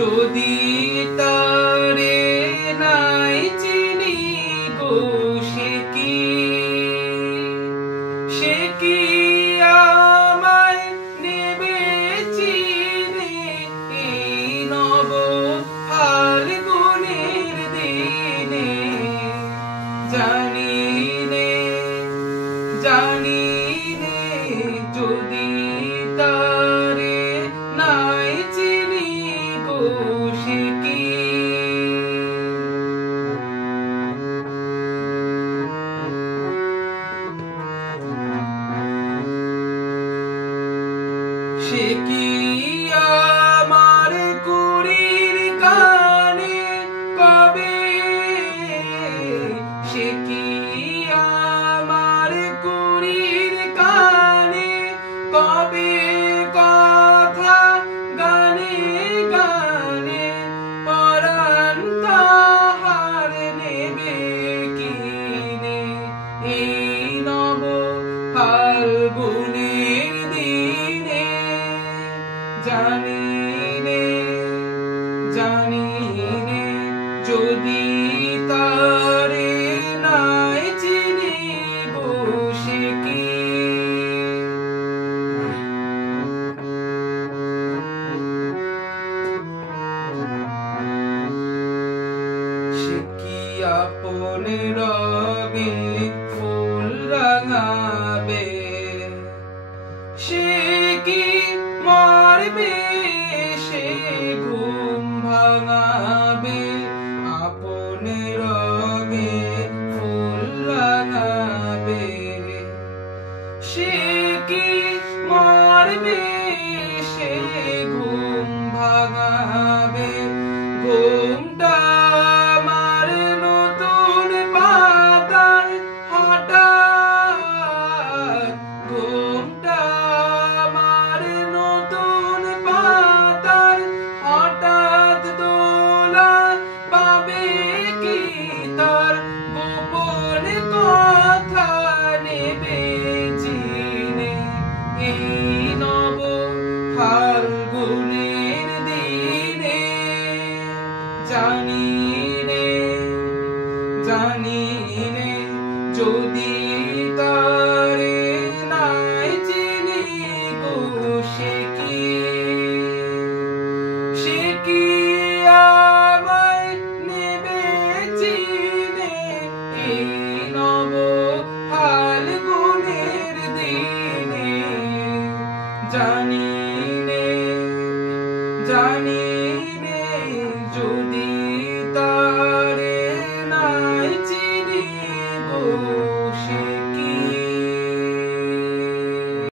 যদি তারে নাই চিনি গো সে কি আমায় নেবে চিনে এই নব ফাল্গুনের দিনে জানি নে যদি তারে নাই চিনি গো সে কি আমার কুড়ির কানে কবে সে কি আমার কুড়ির কানে কবে কথা গানে গানে পরাণ তাহার নেবে কিনে এই নব ফাল্গুনের দিনে জানি নে যদি তারে নাই চিনি গো সে কি আপন রঙে ফুল রাঙাবে সে কি মারবে সে ঘুম ভাঙাবে আপন রঙে ফুল রাঙাবে সে কি মারবে সে ঘুম ভাঙাবে ঘুমটা আমার নতুন পাতার হঠাৎ ঘুমটা আমার নতুন পাতার হঠাৎ দোলা পাবে কি তার গোপন কথা নেবে চিনে এই নব ফাল্গুনের দিনে জানি নে যদি তারে নাই চিনি গো সে কি আমায় নেবে চিনে এই নব ফাল্গুনের দিনে জানি নে যদি তারে নাই চিনি গো